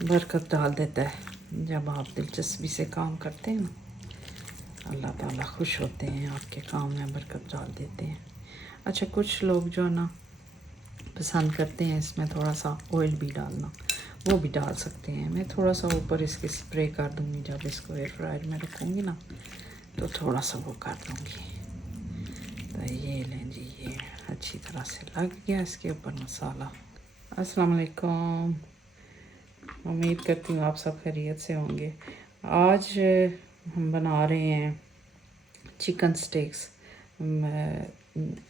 बरकत डाल देता है। जब आप दिलचस्पी से काम करते हैं ना, अल्लाह ताला खुश होते हैं, आपके काम में बरकत डाल देते हैं। अच्छा, कुछ लोग जो है ना पसंद करते हैं इसमें थोड़ा सा ऑयल भी डालना, वो भी डाल सकते हैं। मैं थोड़ा सा ऊपर इसके स्प्रे कर दूँगी, जब इसको एयर फ्रायर में रखूँगी ना तो थोड़ा सा वो कर दूँगी। तो ये लें जी, ये अच्छी तरह से लग गया इसके ऊपर मसाला। अस्सलाम वालेकुम, उम्मीद करती हूँ आप सब खैरियत से होंगे। आज हम बना रहे हैं चिकन स्टेक्स,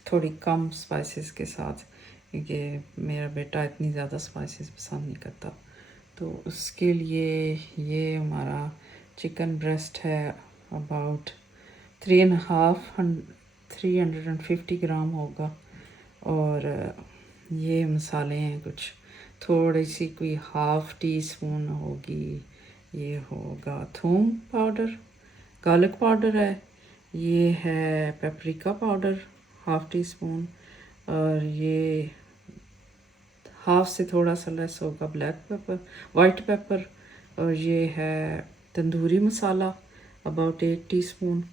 थोड़ी कम स्पाइसेस के साथ, क्योंकि मेरा बेटा इतनी ज़्यादा स्पाइसेस पसंद नहीं करता। तो उसके लिए ये हमारा चिकन ब्रेस्ट है, अबाउट 350 ग्राम होगा। और ये मसाले हैं कुछ, थोड़ी सी कोई हाफ़ टी स्पून होगी, ये होगा थूम पाउडर, गार्लिक पाउडर है, ये है paprika powder half tea spoon, और ये हाफ से थोड़ा सा लेस होगा ब्लैक पेपर, वाइट पेपर, और ये है तंदूरी मसाला अबाउट 8 टीस्पून,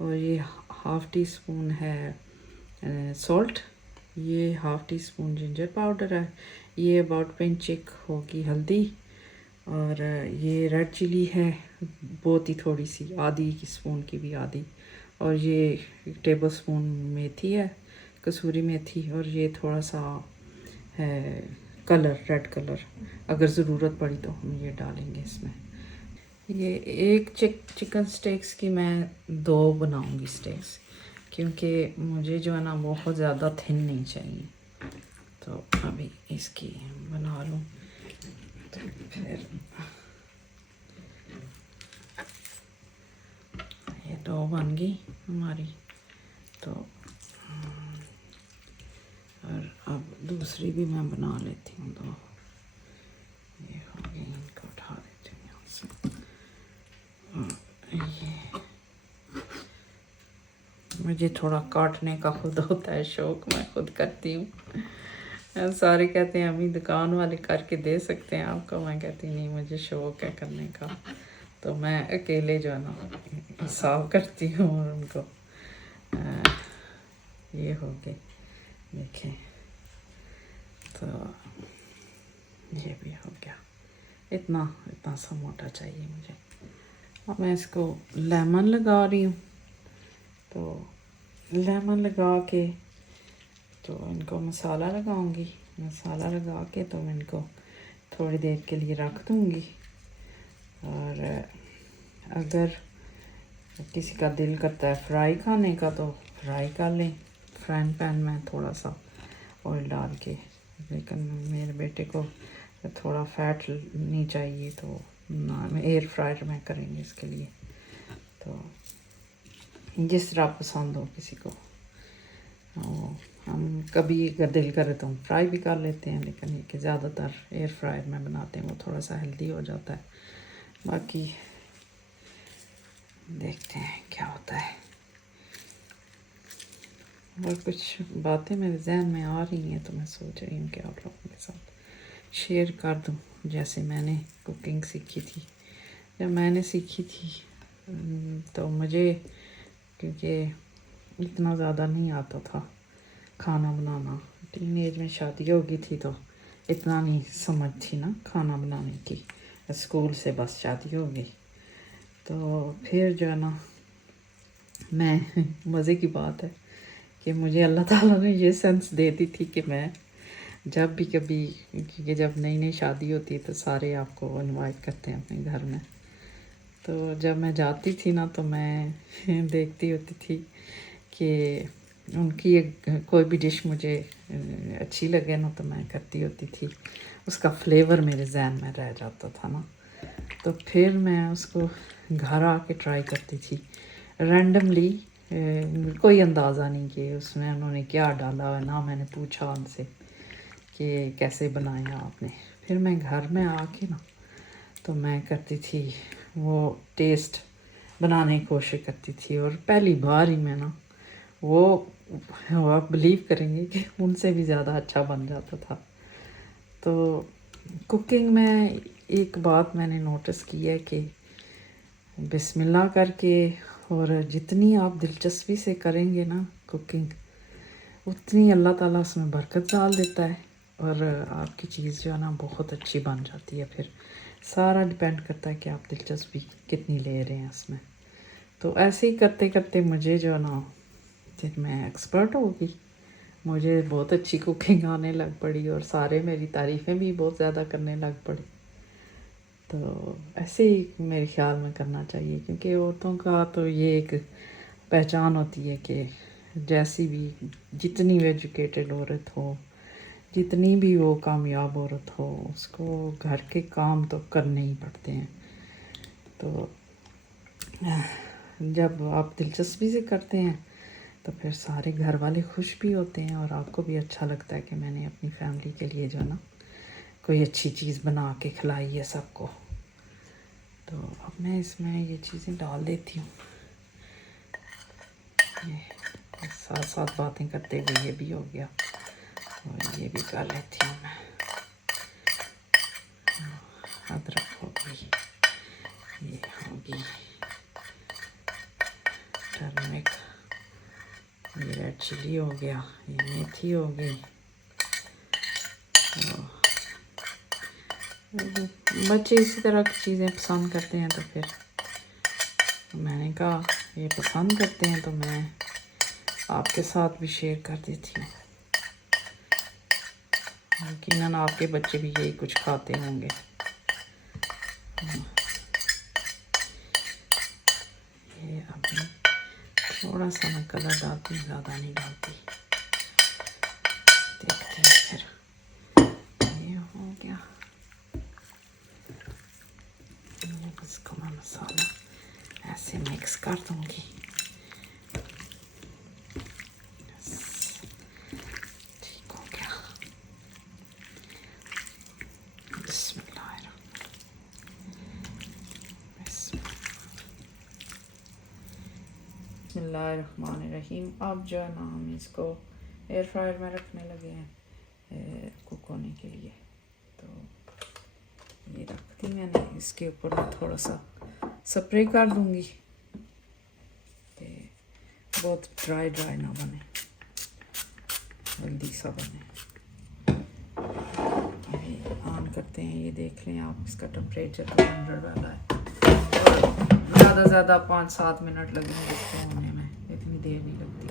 और ये हाफ़ टी स्पून है सॉल्ट, ये half tea spoon ginger powder है, ये अबाउट पिंच एक होगी हल्दी, और ये रेड चिली है बहुत ही थोड़ी सी, आधी की स्पून की भी आधी, और ये टेबल स्पून मेथी है, कसूरी मेथी, और ये थोड़ा सा है कलर, रेड कलर, अगर ज़रूरत पड़ी तो हम ये डालेंगे इसमें। ये एक चिकन स्टेक्स की मैं 2 बनाऊंगी स्टेक्स, क्योंकि मुझे जो है ना बहुत ज़्यादा थिन नहीं चाहिए। तो अभी इसकी बना लूँ तो फिर ये 2 बन गई हमारी। तो और अब दूसरी भी मैं बना लेती हूँ। 2 ये हो गई, इनको उठा देती हूँ यहाँ से। ये मुझे थोड़ा काटने का खुद होता है शौक़, मैं खुद करती हूँ। सारे कहते हैं अभी दुकान वाले करके दे सकते हैं आपको, मैं कहती नहीं, मुझे शौक़ है करने का। तो मैं अकेले जो है ना साफ करती हूँ और उनको ये हो गए, देखें। तो ये भी हो गया, इतना सा मोटा चाहिए मुझे। अब मैं इसको लेमन लगा रही हूँ। तो लेमन लगा के तो इनको मसाला लगाऊंगी, मसाला लगा के तो मैं इनको थोड़ी देर के लिए रख दूँगी। और अगर किसी का दिल करता है फ्राई खाने का तो फ्राई कर लें, फ्राइंग पैन में थोड़ा सा ऑयल डाल के। लेकिन मेरे बेटे को थोड़ा फैट नहीं चाहिए, तो ना एयर फ्रायर में करेंगे इसके लिए। तो जिस तरह पसंद हो किसी को, हम कभी अगर दिल करे तो हम फ्राई भी कर लेते हैं, लेकिन ये कि ज़्यादातर एयर फ्रायर में बनाते हैं, वो थोड़ा सा हेल्दी हो जाता है। बाकी देखते हैं क्या होता है। और कुछ बातें मेरे जहन में आ रही हैं, तो मैं सोच रही हूँ कि आप लोगों के साथ शेयर कर दूँ। जैसे मैंने कुकिंग सीखी थी, जब मैंने सीखी थी तो मुझे, क्योंकि इतना ज़्यादा नहीं आता था खाना बनाना, टीन एज में शादी हो गई थी तो इतना नहीं समझ थी ना खाना बनाने की, स्कूल से बस शादी हो गई। तो फिर जो है ना, मैं मज़े की बात है कि मुझे अल्लाह ताला ने ये सेंस दे दी थी कि मैं जब भी कभी, क्योंकि जब नई नई शादी होती है तो सारे आपको इनवाइट करते हैं अपने घर में। तो जब मैं जाती थी ना तो मैं देखती होती थी कि उनकी कोई भी डिश मुझे अच्छी लगे ना तो मैं करती होती थी, उसका फ्लेवर मेरे जहन में रह जाता था ना। तो फिर मैं उसको घर आके ट्राई करती थी रैंडमली, कोई अंदाज़ा नहीं कि उसमें उन्होंने क्या डाला है, ना मैंने पूछा उनसे कि कैसे बनाया आपने। फिर मैं घर में आके ना तो मैं करती थी वो टेस्ट बनाने की कोशिश करती थी, और पहली बार ही मैं ना वो आप बिलीव करेंगे कि उनसे भी ज़्यादा अच्छा बन जाता था। तो कुकिंग में एक बात मैंने नोटिस की है कि बिस्मिल्लाह करके और जितनी आप दिलचस्पी से करेंगे ना कुकिंग, उतनी अल्लाह ताला उसमें बरकत डाल देता है और आपकी चीज़ जो है ना बहुत अच्छी बन जाती है। फिर सारा डिपेंड करता है कि आप दिलचस्पी कितनी ले रहे हैं उसमें। तो ऐसे ही करते करते मुझे जो है ना, फिर मैं एक्सपर्ट हो गई, मुझे बहुत अच्छी कुकिंग आने लग पड़ी और सारे मेरी तारीफ़ें भी बहुत ज़्यादा करने लग पड़े। तो ऐसे ही मेरे ख्याल में करना चाहिए, क्योंकि औरतों का तो ये एक पहचान होती है कि जैसी भी, जितनी भी एजुकेटेड औरत हो, जितनी भी वो कामयाब औरत हो, उसको घर के काम तो करने ही पड़ते हैं। तो जब आप दिलचस्पी से करते हैं तो फिर सारे घर वाले खुश भी होते हैं और आपको भी अच्छा लगता है कि मैंने अपनी फैमिली के लिए जो है ना कोई अच्छी चीज़ बना के खिलाई है सबको। तो अब मैं इसमें ये चीज़ें डाल देती हूँ। ये साथ साथ बातें करते हुए ये भी हो गया और ये भी कर लेती हूँ मैं। अदरक हो गई, ये होगी टर्मरिक, ये रेड चिली हो गया, ये मेथी हो गई। बच्चे इसी तरह की चीज़ें पसंद करते हैं, तो फिर मैंने कहा ये पसंद करते हैं तो मैं आपके साथ भी शेयर कर देती हूँ। यकीनन आपके बच्चे भी यही कुछ खाते होंगे। ये अभी थोड़ा सा मैं कलर डालती हूँ, ज़्यादा नहीं डालती। देखते हैं फिर। ये हो गया, इसको मैं मसाला ऐसे मिक्स कर दूँगी। ठीक हो गया। बिस्मिल्लाहिर्रहमानिर्रहीम। अब जो है ना हम इसको एयर फ्रायर में रखने लगे हैं कुक होने के लिए। तो ये रख दी मैंने, इसके ऊपर मैं थोड़ा सा स्प्रे कर दूंगी कि बहुत ड्राई ड्राई ना बने, जल्दी सा बने। अभी ऑन करते हैं, ये देख लें आप, इसका टेम्परेचर 200 वाला है और ज़्यादा 5-7 मिनट लगेंगे इसको होने में, इतनी देर नहीं लगती।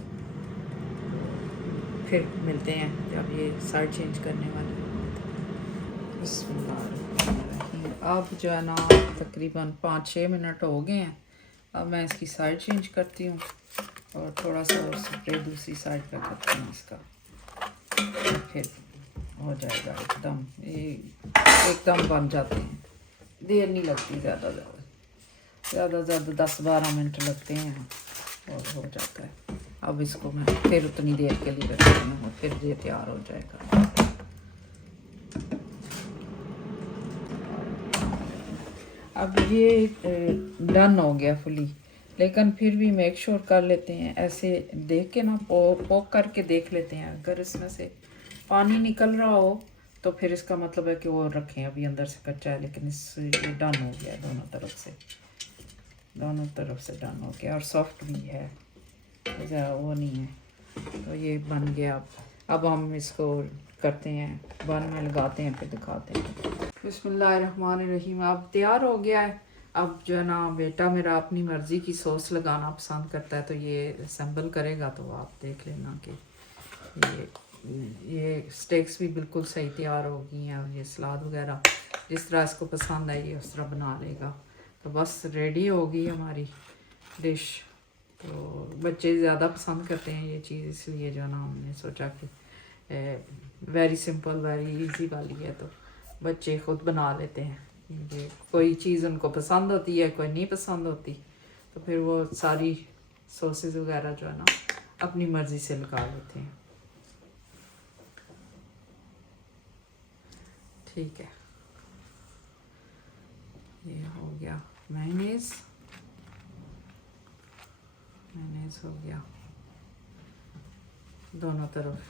फिर मिलते हैं जब ये साइड चेंज करने वाली है। अब जो है ना तकरीबन 5-6 मिनट हो गए हैं। अब मैं इसकी साइड चेंज करती हूँ और थोड़ा सा स्प्रे दूसरी साइड पर करती हूँ इसका, फिर हो जाएगा एकदम, ये एकदम बन जाते हैं, देर नहीं लगती, ज़्यादा 10-12 मिनट लगते हैं और हो जाता है। अब इसको मैं फिर उतनी देर के लिए रखती हूँ और फिर ये तैयार हो जाएगा। अब ये डन हो गया फुली, लेकिन फिर भी मेक श्योर कर लेते हैं, ऐसे देख के ना पोक करके देख लेते हैं। अगर इसमें से पानी निकल रहा हो तो फिर इसका मतलब है कि वो रखें, अभी अंदर से कच्चा है, लेकिन ये डन हो गया दोनों तरफ से डन हो गया और सॉफ्ट भी है, ज़्यादा वो नहीं है। तो ये बन गया। अब हम इसको करते हैं, बन में लगाते हैं, फिर दिखाते हैं। बिस्मिल्लाहिर्रहमानिर्रहीम। अब तैयार हो गया है। अब जो है ना बेटा मेरा अपनी मर्ज़ी की सॉस लगाना पसंद करता है, तो ये असेंबल करेगा, तो आप देख लेना कि ये स्टेक्स भी बिल्कुल सही तैयार हो गई हैं और ये सलाद वगैरह जिस तरह इसको पसंद है ये उस तरह बना लेगा। तो बस रेडी हो गई हमारी डिश। तो बच्चे ज़्यादा पसंद करते हैं ये चीज़, इसलिए जो है ना हमने सोचा कि वेरी सिंपल वेरी इजी वाली है, तो बच्चे ख़ुद बना लेते हैं। क्योंकि कोई चीज़ उनको पसंद होती है, कोई नहीं पसंद होती, तो फिर वो सारी सॉसेस वगैरह जो है ना अपनी मर्ज़ी से लगा लेते हैं। ठीक है, ये हो गया मेयोनेज़ हो गया दोनों तरफ।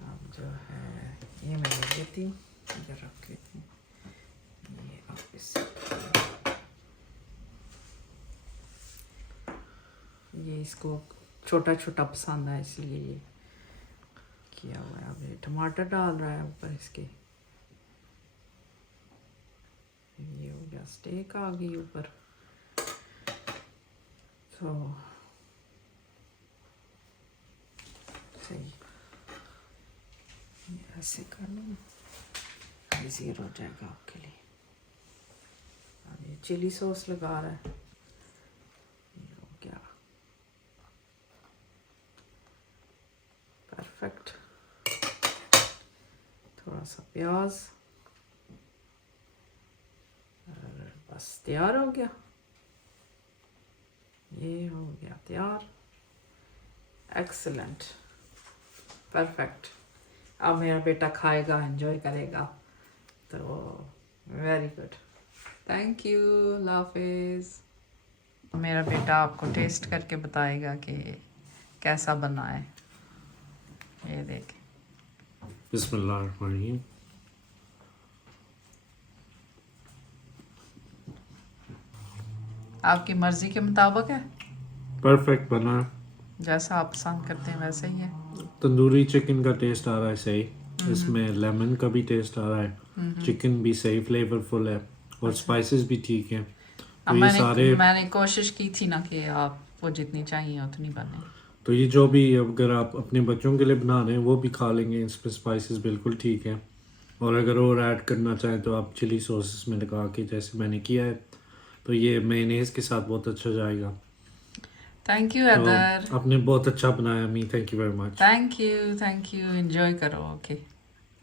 अब जो है ये मैं ले लेती हूँ, इधर रख लेती हूँ। ये आप इससे ये इसको छोटा छोटा पसंद है इसलिए ये किया हुआ है। अब ये टमाटर डाल रहा है ऊपर इसके। ये हो गया, स्टेक आ गई ऊपर। तो सही, ये ऐसे कर लूँ, इजी हो जाएगा आपके लिए। अब ये चिली सॉस लगा रहा है, ये हो गया परफेक्ट। थोड़ा सा प्याज और बस तैयार हो गया। ये हो गया तैयार, एक्सलेंट, परफेक्ट। अब मेरा बेटा खाएगा, एंजॉय करेगा, तो वेरी गुड। थैंक यू, अल्लाह हाफिज़। मेरा बेटा आपको टेस्ट करके बताएगा कि कैसा बना है। ये देखें। बिस्मिल्लाहिर्रहमानिर्रहीम। आपकी मर्ज़ी के मुताबिक है, परफेक्ट बना है। जैसा आप पसंद करते हैं वैसे ही है। तंदूरी चिकन का टेस्ट आ रहा है सही, इसमें लेमन का भी टेस्ट आ रहा है, चिकन भी सही फ्लेवरफुल है और स्पाइसेस भी ठीक हैं। तो ये सारे मैंने कोशिश की थी ना कि आपको जितनी चाहिए उतनी बने। तो ये जो भी अगर आप अपने बच्चों के लिए बना रहे हैं वो भी खा लेंगे, इसमें स्पाइसेस बिल्कुल ठीक हैं। और अगर और ऐड करना चाहें तो आप चिली सॉसेस में लगा के जैसे मैंने किया है, तो ये मेयोनेज़ के साथ बहुत अच्छा जाएगा। थैंक यू तो अदर, आपने बहुत अच्छा बनाया मी, thank you very much. Thank you, enjoy करो। ओके।